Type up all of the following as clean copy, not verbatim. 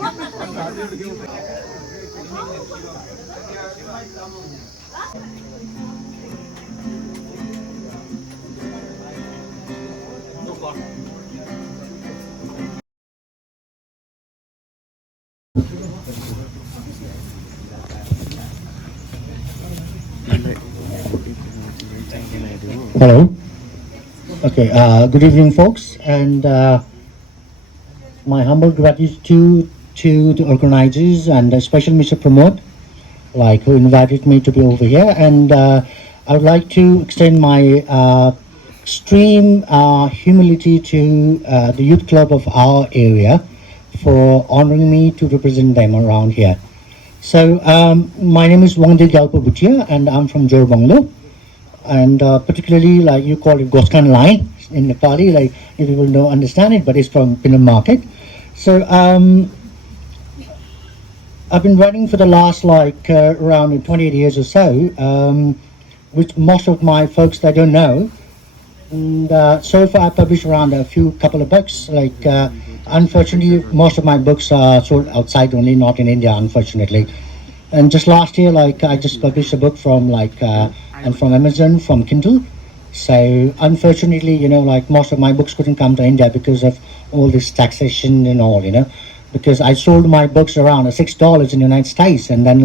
Hello. Okay. Good evening, folks, and my humble gratitude to the organizers and especially Mr. Pramod, who invited me to be over here. And I would like to extend my extreme humility to the youth club of our area for honoring me to represent them around here. So my name is Wangdi Gyalpo Bhutia, and I'm from Jorbanglo. And particularly, you call it Goskan line in Nepali, if people don't understand it, but it's from Pinam Market. So I've been writing for the last around 28 years or so, which most of my folks they don't know. And so far I published around couple of books. Unfortunately, most of my books are sold outside only, not in India, unfortunately. And just last year, I just published a book from and from Amazon, from Kindle. So unfortunately, most of my books couldn't come to India because of all this taxation and all, because I sold my books around $6 in the United States, and then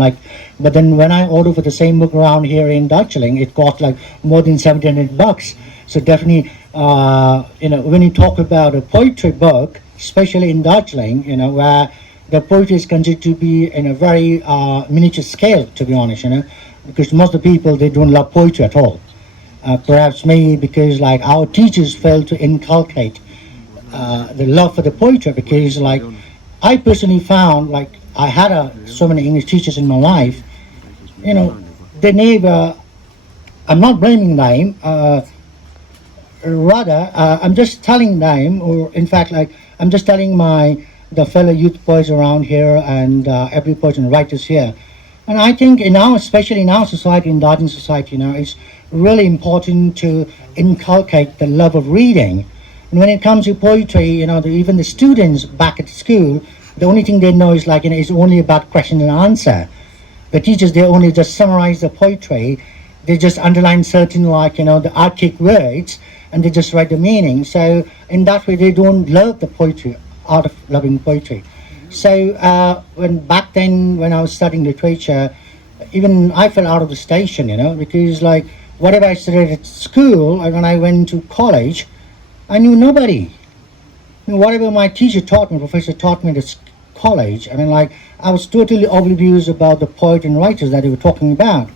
but then when I ordered for the same book around here in Darjeeling, it cost more than $700. So definitely, when you talk about a poetry book, especially in Darjeeling, where the poetry is considered to be in a very miniature scale, to be honest, because most of the people, they don't love poetry at all. Perhaps maybe because our teachers failed to inculcate the love for the poetry, because I personally found I had so many English teachers in my life, they never, I'm not blaming them, rather I'm just telling them, or in fact I'm just telling the fellow youth boys around here and every poet and writers here. And I think especially in our society, in Darjeeling society, it's really important to inculcate the love of reading. And when it comes to poetry, even the students back at school, the only thing they know is it's only about question and answer. The teachers, they only just summarize the poetry. They just underline certain the archaic words, and they just write the meaning. So in that way, they don't love the poetry, art of loving poetry. So back then when I was studying literature, even I fell out of the station, because whatever I studied at school, when I went to college, I knew nobody. Whatever my teacher taught me, professor taught me at college, I was totally oblivious about the poet and writers that they were talking about.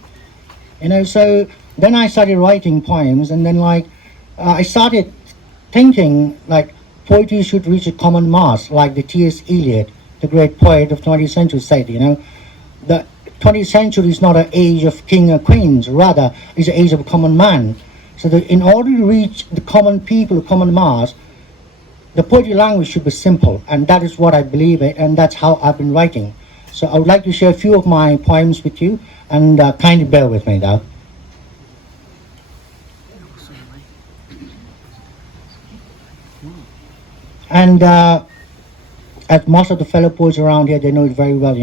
So then I started writing poems, and then I started thinking poetry should reach a common mass, like the T.S. Eliot, the great poet of 20th century, said, the 20th century is not an age of king or queens, rather is an age of common man. So in order to reach the common people, common mass, the poetry language should be simple, and that is what I believe in, and that's how I've been writing. So I would like to share a few of my poems with you, and kindly bear with me though. And as most of the fellow poets around here, they know it very well,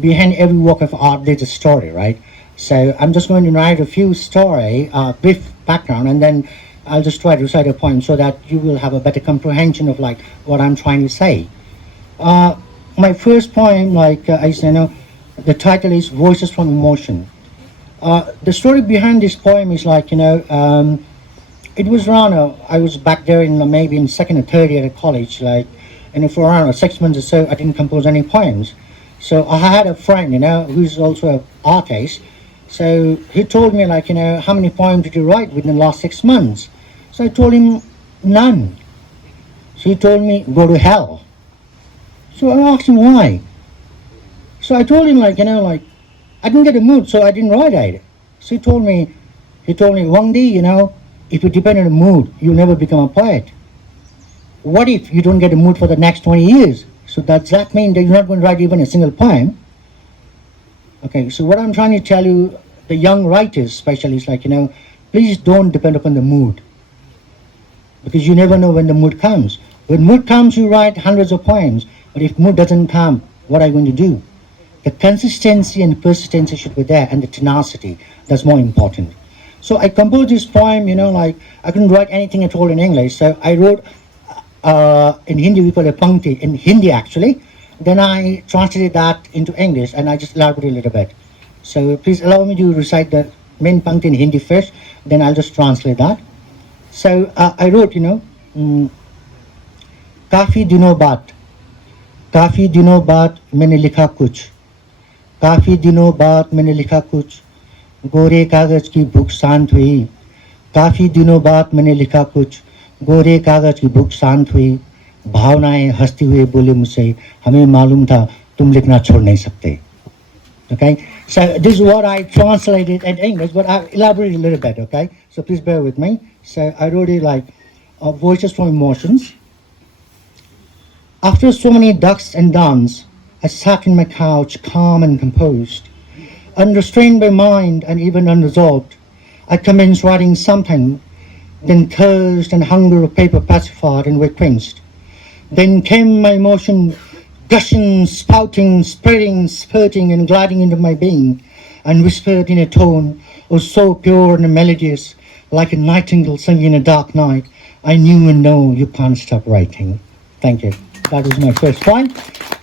behind every work of art, there's a story, right? So I'm just going to write a few story, brief background, and then I'll just try to recite a poem so that you will have a better comprehension of what I'm trying to say. My first poem, I say, the title is Voices from Emotion. The story behind this poem is it was around, I was back there maybe in second or third year at college, and for around 6 months or so, I didn't compose any poems. So I had a friend, who's also an artist. So he told me, how many poems did you write within the last 6 months? So I told him, none. So he told me, go to hell. So I asked him why. So I told him, I didn't get a mood, so I didn't write it. So he told me, Wangdi, if you depend on the mood, you'll never become a poet. What if you don't get a mood for the next 20 years? So does that mean that you're not going to write even a single poem? Okay, so what I'm trying to tell you, the young writers especially, is please don't depend upon the mood. Because you never know when the mood comes. When mood comes, you write hundreds of poems. But if mood doesn't come, what are you going to do? The consistency and persistency should be there, and the tenacity. That's more important. So I composed this poem, like I couldn't write anything at all in English. So I wrote, in Hindi we call it pankti, in Hindi actually. Then I translated that into English and I just elaborated a little bit. So please allow me to recite the main pankti in Hindi first, then I'll just translate that. So I wrote, काफी दिनों बाद मैंने लिखा कुछ, काफी दिनों बाद मैंने लिखा कुछ, गोरे कागज की भूख शांत हुई, काफी दिनों बाद मैंने लिखा कुछ, गोरे कागज की भूख शांत हुई, भावनाएं हंसती हुए बोले मुझसे, हमें मालूम था तुम लिखना छोड़ नहीं सकते. Okay, so this is what I translated in English, but I elaborated a little bit. Okay, so please bear with me. So I wrote it like voices from emotions. After so many ducks and dawns, I sat in my couch, calm and composed, unrestrained by mind and even unresolved. I commenced writing something, then thirst and hunger of paper pacified and were quenched. Then came my emotion, gushing, spouting, spreading, spurting and gliding into my being, and whispered in a tone, oh so pure and melodious, like a nightingale singing in a dark night, I knew and know you can't stop writing. Thank you. That was my first poem.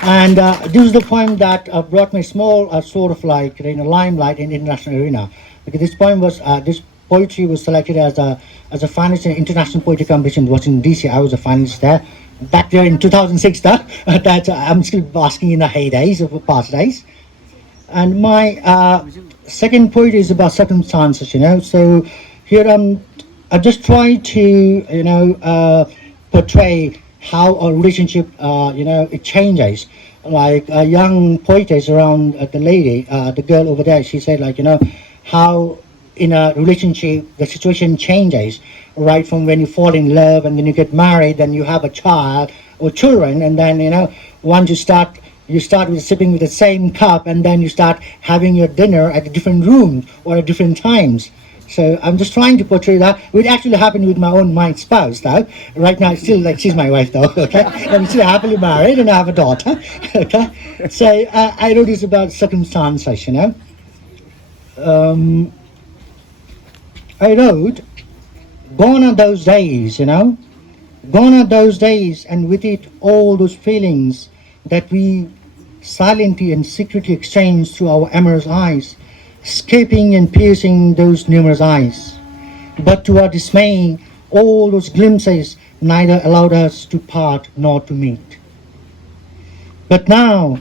And this is the poem that brought me small sort of like limelight in international arena. Because this poem was, this poetry was selected as a finalist in international poetry competition. It was in DC. I was a finalist there. Back there in 2006, that I'm still basking in the heydays of the past days. And my second poetry is about circumstances, So here I just try to, portray how a relationship, it changes. Like a young poetess around the lady, the girl over there, she said like, how in a relationship the situation changes, right from when you fall in love and then you get married, then you have a child or children, and then once you start with sipping with the same cup, and then you start having your dinner at a different room or at different times. So I'm just trying to portray that. It actually happened with my spouse though. Right now it's still like she's my wife though, okay? I'm still happily married and I have a daughter, okay? So I wrote this about circumstances, I wrote, gone are those days, gone are those days, and with it all those feelings that we silently and secretly exchange through our amorous eyes, escaping and piercing those numerous eyes. But to our dismay, all those glimpses neither allowed us to part nor to meet. But now,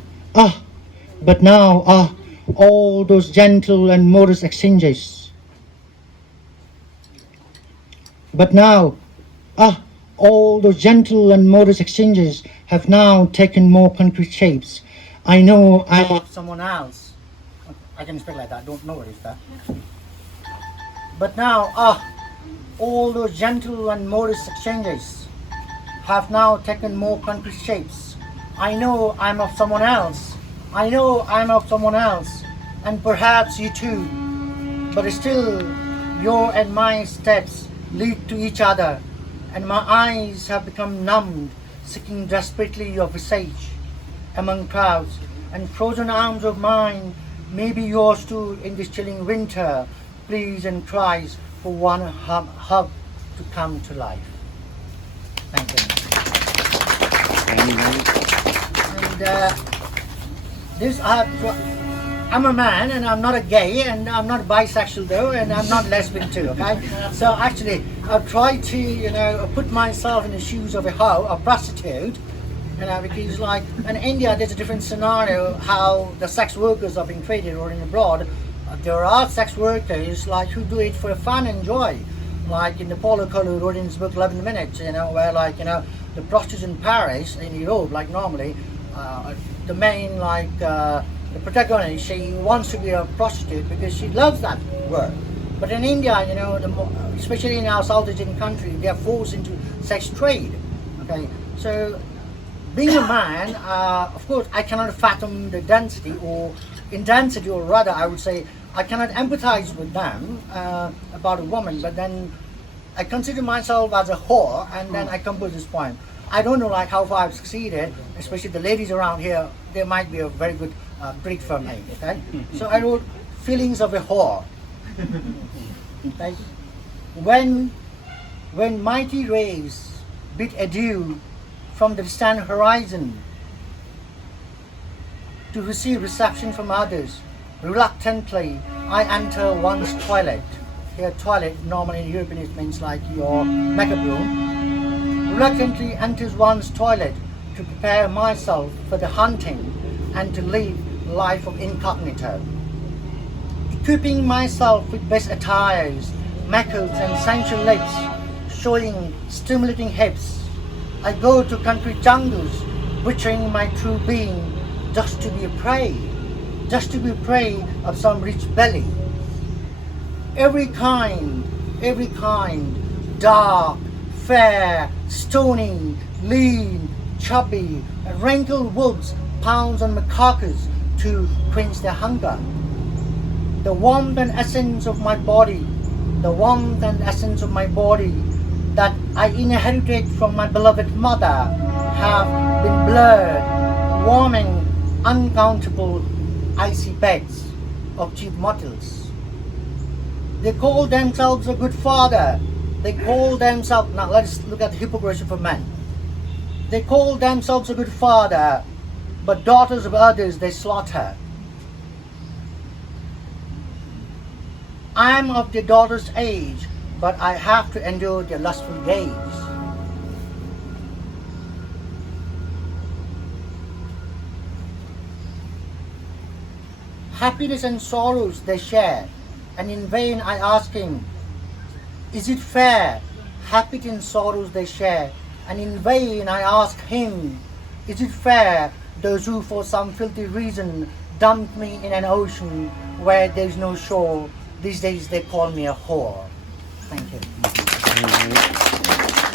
all those gentle and modest exchanges. But now, all those gentle and modest exchanges have now taken more concrete shapes. I know I'm of someone else. I can speak like that, don't know what is that. But now, all those gentle and modest exchanges have now taken more concrete shapes. I know I'm of someone else. I know I'm of someone else, and perhaps you too. But still, your and my steps lead to each other, and my eyes have become numbed, seeking desperately your visage among crowds, and frozen arms of mine may be yours too in this chilling winter, pleas and cries for one hug to come to life. Thank you. And this I'm a man and I'm not a gay and I'm not bisexual though, and I'm not lesbian too, okay? So actually I've tried to, put myself in the shoes of a prostitute, because like in India there's a different scenario how the sex workers are being treated, or in abroad. There are sex workers like who do it for fun and joy. Like in the Paulo Coelho wrote in his book 11 Minutes, where like, the prostitutes in Paris, in Europe, like normally, the main the protagonist, she wants to be a prostitute because she loves that work. But in India, especially in our South Asian country, they are forced into sex trade. Okay, so being a man, of course, I cannot fathom the density or intensity, or rather, I would say, I cannot empathize with them about a woman. But then I consider myself as a whore, and then I compose this poem. I don't know like how far I've succeeded, especially the ladies around here, they might be a very good critic for me, okay? So I wrote Feelings of a Whore. Okay? When mighty rays bid adieu from the distant horizon to receive reception from others, reluctantly I enter one's toilet. Here toilet normally in European it means like your makeup room. Reluctantly enters one's toilet to prepare myself for the hunting and to live life of incognito. Equipping myself with best attires, makeups and sensual lips, showing stimulating hips, I go to country jungles, butchering my true being just to be a prey of some rich belly. Every kind, dark, fair, stony, lean, chubby, wrinkled wolves pounce on my carcass to quench their hunger. The warmth and essence of my body, that I inherited from my beloved mother have been blurred, warming uncountable icy beds of cheap mortals. They call themselves a good father. Now let's look at the hypocrisy for men. They call themselves a good father, but daughters of others they slaughter. I am of their daughter's age, but I have to endure their lustful gaze. Happiness and sorrows they share, and in vain I ask him, is it fair? Happiness and sorrows they share, and in vain I ask him, is it fair? Those who for some filthy reason dumped me in an ocean where there is no shore, these days they call me a whore. Thank you.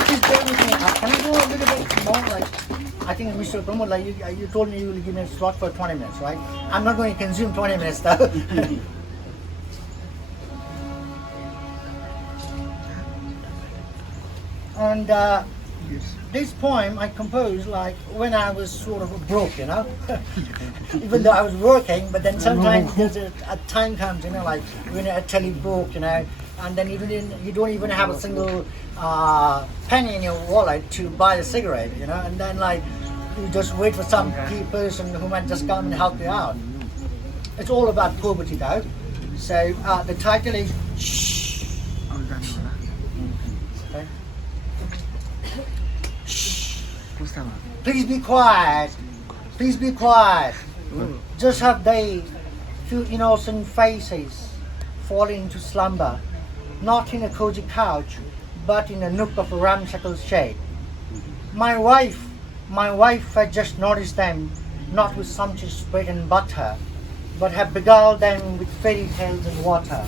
Please bear with me. Can I go a little bit more? I think Mr. Pramod, you told me you will give me a slot for 20 minutes, right? I'm not going to consume 20 minutes though. And this poem I composed when I was sort of broke, even though I was working, but then sometimes there's a time comes, when I tell you broke, and then you don't even have a single penny in your wallet to buy a cigarette, and then you just wait for some key person who might just come and help you out. It's all about poverty though. So the title is Shh. Okay. Shh. Please be quiet. Please be quiet. Just have they, few innocent faces, falling into slumber, not in a cozy couch, but in a nook of a ramshackle shade. My wife had just noticed them, not with sumptuous bread and butter, but had beguiled them with fairy tales and water.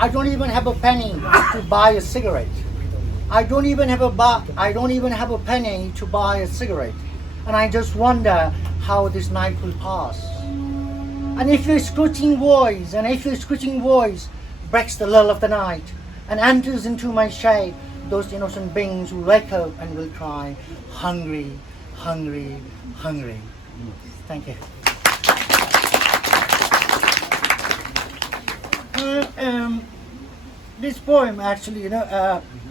I don't even have a penny to buy a cigarette. I don't even have a penny to buy a cigarette, and I just wonder how this night will pass. And if your screeching voice breaks the lull of the night and enters into my shade, those innocent beings will wake up and will cry, hungry, hungry, hungry. Thank you. This poem actually,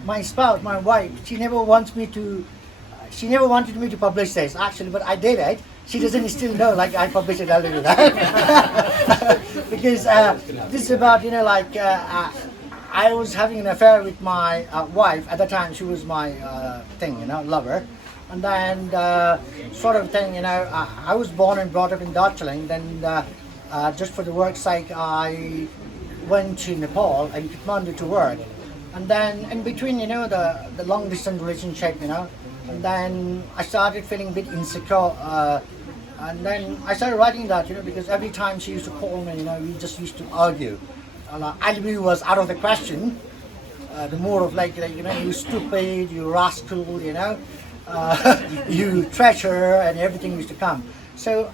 my spouse, my wife, she never wanted me to publish this actually, but I did it. She doesn't still know, I published it already. Because this is about, I was having an affair with my wife. At the time, she was my lover. And then sort of thing, I was born and brought up in Darjeeling. Then just for the work's sake, I went to Nepal and Kathmandu to work. And then in between, the long distance relationship, and then I started feeling a bit insecure. And then I started writing that, because every time she used to call me, we just used to argue. Alibi was out of the question. The more of you stupid, you rascal, you treasure, and everything used to come. So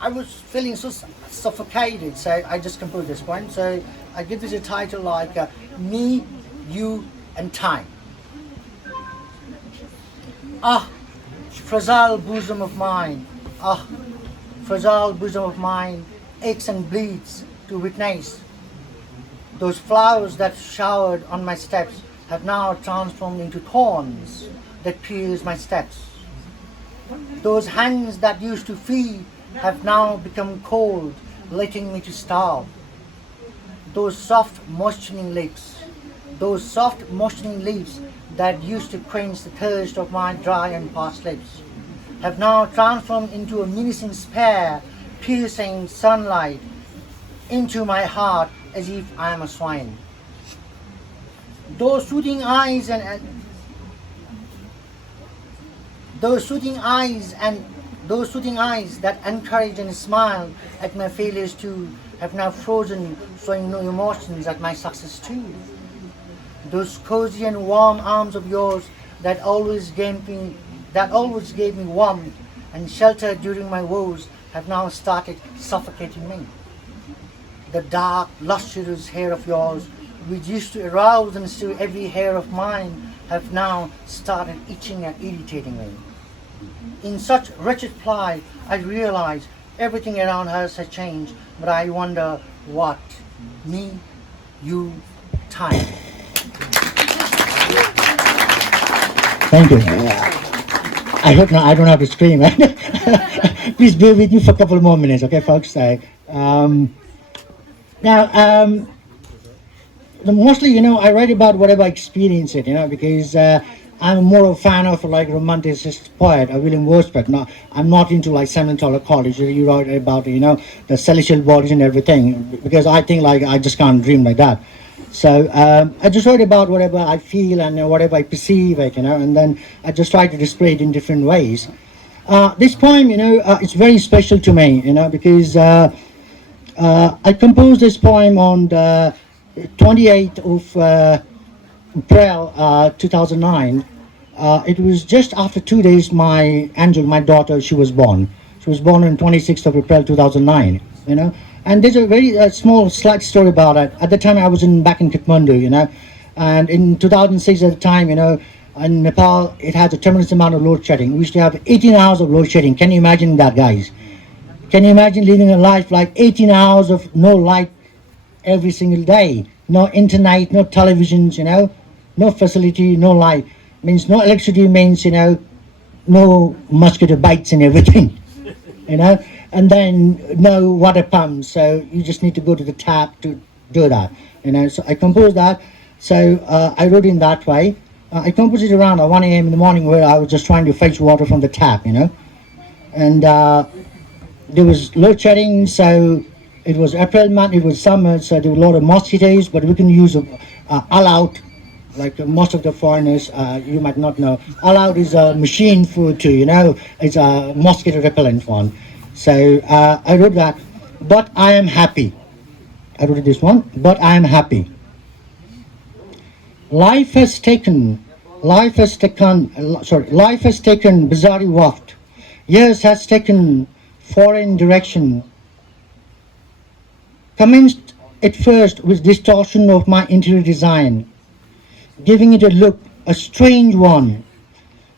I was feeling so suffocated, so I just composed this poem. So I give this a title Me, You, and Time. Ah, fragile bosom of mine, ah, fragile bosom of mine, aches and bleeds to witness. Those flowers that showered on my steps have now transformed into thorns that pierce my steps. Those hands that used to feed have now become cold, letting me to starve. Those soft moistening lips, that used to quench the thirst of my dry and parched lips, have now transformed into a menacing spear, piercing sunlight into my heart as if I am a swine. Those soothing eyes and those soothing eyes that encourage and smile at my failures too have now frozen, showing no emotions at my success too. Those cozy and warm arms of yours that always gave me warmth and shelter during my woes have now started suffocating me. The dark, lustrous hair of yours, which used to arouse and stir every hair of mine, have now started itching and irritating me. In such wretched plight, I realize everything around us has changed, but I wonder what? Me, you, time. Thank you. I hope now I don't have to scream. Please bear with me for a couple more minutes, okay, folks? Mostly, I write about whatever I experience it, because I'm more a fan of like romanticist poet, William Wordsworth. Now, I'm not into like Seminole College. You write about, the celestial bodies and everything, because I think like I just can't dream like that. So I just write about whatever I feel and whatever I perceive, and then I just try to display it in different ways. This poem, it's very special to me, because I composed this poem on the 28th of April 2009. It was just after 2 days my daughter, she was born. She was born on 26th of April 2009, And there's a very small, slight story about it. At the time I was back in Kathmandu, and in 2006 at the time, in Nepal, it had a tremendous amount of load shedding. We used to have 18 hours of load shedding. Can you imagine that, guys? Can you imagine living a life like 18 hours of no light every single day? No internet, no televisions, no facility, no light. Means no electricity, means, no mosquito bites and everything, and then no water pumps. So you just need to go to the tap to do that, So I composed that. So I wrote in that way. I composed it around 1 a.m. in the morning where I was just trying to fetch water from the tap, And there was load shedding, so it was April month, it was summer, so there were a lot of mosquitoes, but we can use all out, like most of the foreigners, you might not know. All out is a machine food too, it's a mosquito repellent one. So I wrote that, but I am happy. I wrote this one, but I am happy. Life has taken bizarre waft. Years has taken foreign direction. Commenced at first with distortion of my interior design, giving it a look, a strange one,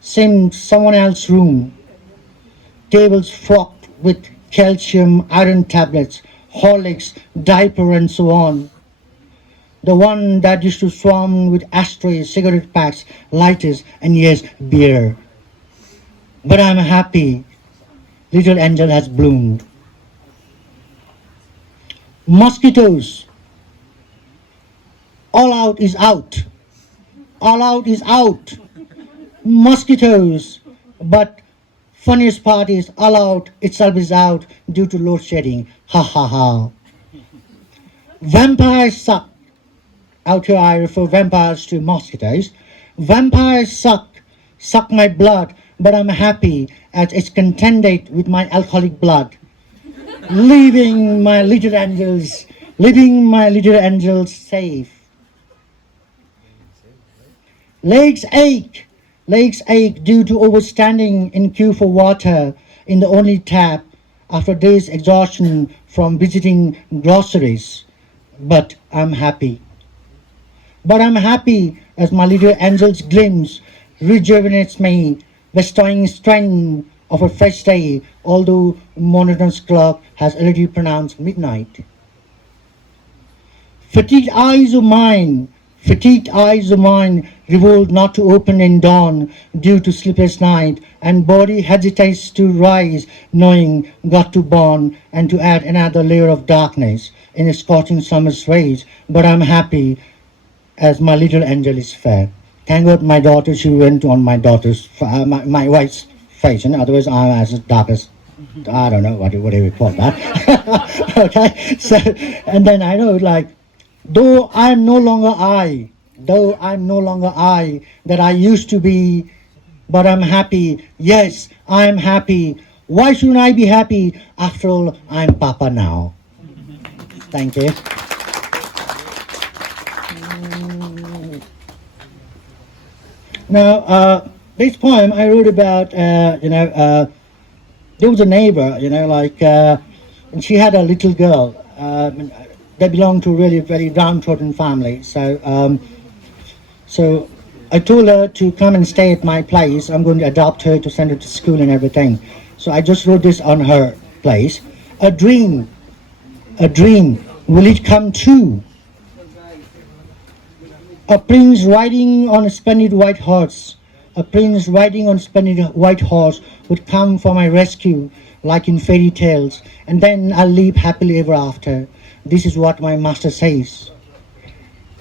seemed someone else's room. Tables flocked with calcium, iron tablets, Horlicks, diaper and so on. The one that used to swarm with ashtrays, cigarette packs, lighters, and yes, beer. But I'm happy. Little angel has bloomed. Mosquitoes. All out is out. All out is out. Mosquitoes. But funniest part is all out itself is out due to load shedding. Ha ha ha. Vampires suck. Out here I refer vampires to mosquitoes. Vampires suck my blood, but I'm happy as it's contended with my alcoholic blood. Leaving my little angels safe. Legs ache due to overstanding in queue for water in the only tap after days exhaustion from visiting groceries. But I'm happy. But I'm happy as my little angel's glimpse rejuvenates me bestowing strength of a fresh day, although monotonous clock has already pronounced midnight. Fatigued eyes of mine, revolt not to open in dawn due to sleepless night, and body hesitates to rise, knowing got to burn and to add another layer of darkness in a scorching summer's rays. But I'm happy as my little angel is fair. Thank God my daughter, she went on my daughter's, my wife's face, and otherwise I'm as dark as, I don't know, whatever you call that. Okay, so, and then I know, like, though I'm no longer I, that I used to be, but I'm happy. Yes, I'm happy. Why shouldn't I be happy? After all, I'm Papa now. Thank you. Now, this poem I wrote about, there was a neighbor, and she had a little girl. They belonged to a really very downtrodden family. So I told her to come and stay at my place. I'm going to adopt her, to send her to school and everything. So I just wrote this on her place. A dream, will it come true? A prince riding on a splendid white horse, would come for my rescue, like in fairy tales, and then I'll live happily ever after. This is what my master says.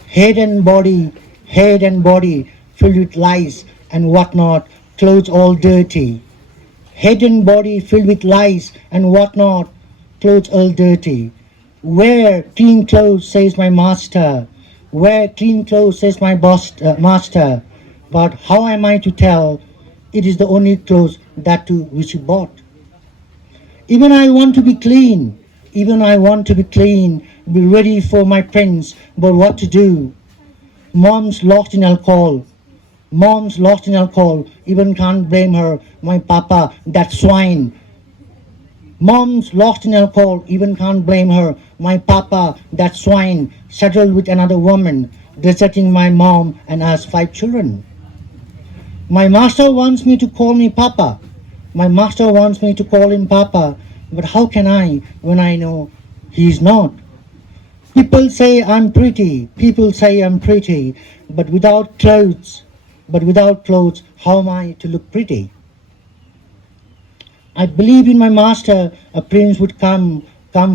Head and body, filled with lies and whatnot, clothes all dirty. Head and body filled with lies and whatnot, clothes all dirty. Wear clean clothes, says my master. Wear clean clothes, says my master. But how am I to tell? It is the only clothes that too which he bought. Even I want to be clean, be ready for my prince, but what to do? Mom's lost in alcohol, even can't blame her, my papa, that swine. Mom's lost in alcohol, even can't blame her, my papa, that swine, settled with another woman, deserting my mom and has 5 children. My master wants me to call me Papa. But how can I when I know he's not? People say I'm pretty, but without clothes, how am I to look pretty? I believe in my master, a prince would come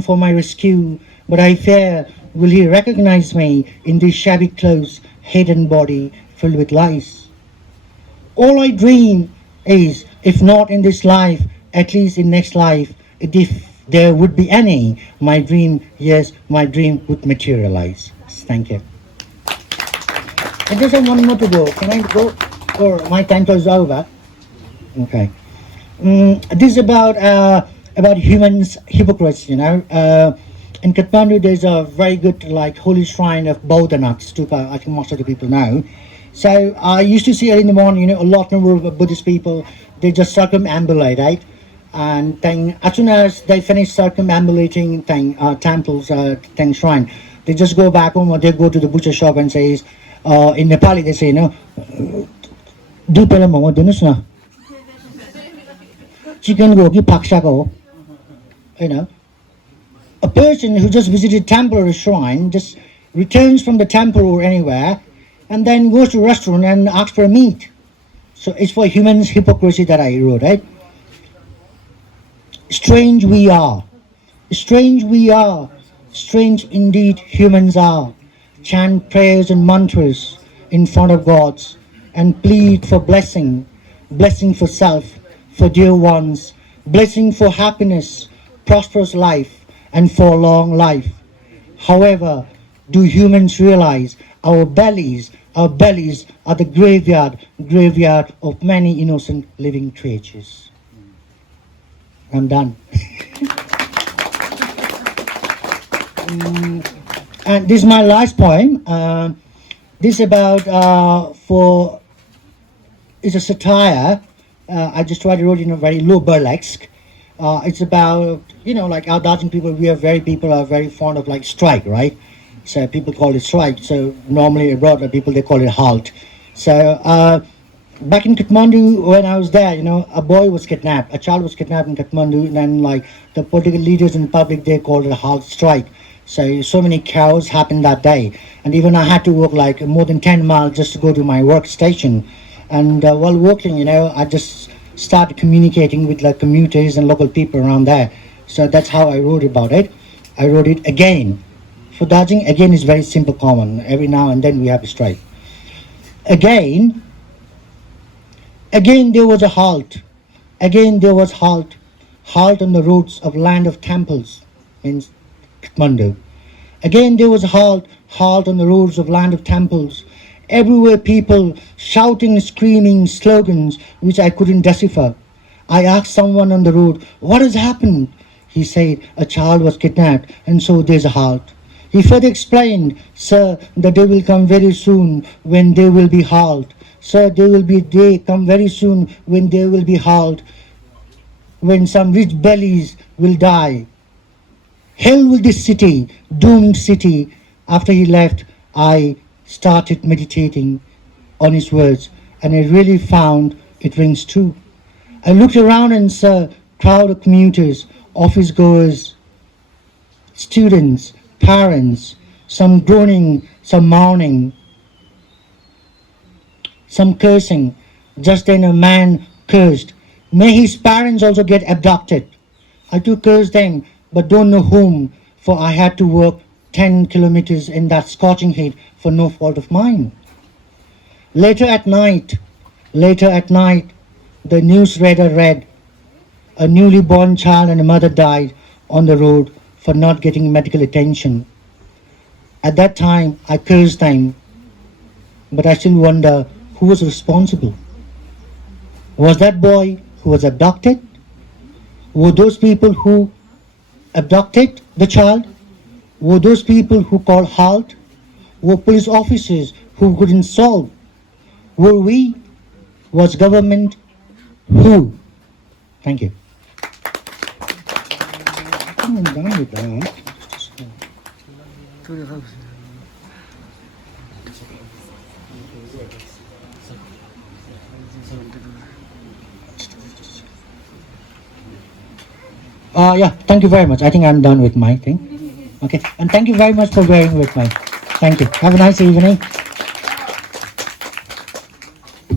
for my rescue, but I fear, will he recognize me in these shabby clothes, head and body filled with lies? All I dream is, if not in this life, at least in next life, if there would be any, my dream would materialize. Thank you. I just have one more to go. Can I go? Or my time is over? Okay. This is about humans' hypocrites, In Kathmandu, there's a very good, holy shrine of Bodhanath Stupa. I think most of the people know. So I used to see early in the morning, a lot number of Buddhist people, they just circumambulate, right? And then as soon as they finish circumambulating temples, shrine, they just go back home, or they go to the butcher shop and says, in Nepali they say, "Du pela momo dinus na." Chicken go ki paksha ko. A person who just visited temple or a shrine just returns from the temple or anywhere, and then goes to a restaurant and asks for a meat. So it's for humans' hypocrisy that I wrote, right? Strange we are, strange indeed humans are. Chant prayers and mantras in front of gods and plead for blessing for self, for dear ones, blessing for happiness, prosperous life, and for long life. However, do humans realize our bellies are the graveyard of many innocent living creatures? I'm done. And this is my last poem. This is about it's a satire. I just tried to write it in a very low burlesque. It's about, our Darjeeling people, people are very fond of strike, right? So people call it strike. So normally abroad people, they call it halt. So back in Kathmandu, when I was there, a boy was kidnapped, a child was kidnapped in Kathmandu, and then like the political leaders in the public, they called it a halt strike. So many chaos happened that day, and even I had to walk like more than 10 miles just to go to my workstation. And while walking, I just started communicating with like commuters and local people around there. So that's how I wrote about it. I wrote it again. For Darjeeling, again is very simple, common. Every now and then we have a strike. Again there was a halt. Again there was halt. Halt on the roads of land of temples, means Kathmandu. Again there was a halt. Halt on the roads of land of temples. Everywhere people shouting, screaming slogans which I couldn't decipher. I asked someone on the road, "What has happened?" He said, "A child was kidnapped, and so there's a halt." He further explained, "Sir, the day will come very soon when there will be halt. Sir, there will be a day come very soon when there will be halt, when some rich bellies will die. Hell will this city, doomed city." After he left, I started meditating on his words, and I really found it rings true. I looked around and saw a crowd of commuters, office goers, students, parents, some groaning, some mourning, some cursing. Just then a man cursed, "May his parents also get abducted." I too cursed them, but don't know whom, for I had to walk 10 kilometers in that scorching heat for no fault of mine. Later at night, the news reader read, "A newly born child and a mother died on the road for not getting medical attention." At that time, I cursed them, but I still wonder who was responsible. Was that boy who was abducted? Were those people who abducted the child? Were those people who called halt? Were police officers who couldn't solve? Were we? Was government? Who? Thank you. I think I'm done with that. Yeah, thank you very much. I think I'm done with my thing. Okay, and thank you very much for bearing with me. Thank you. Have a nice evening.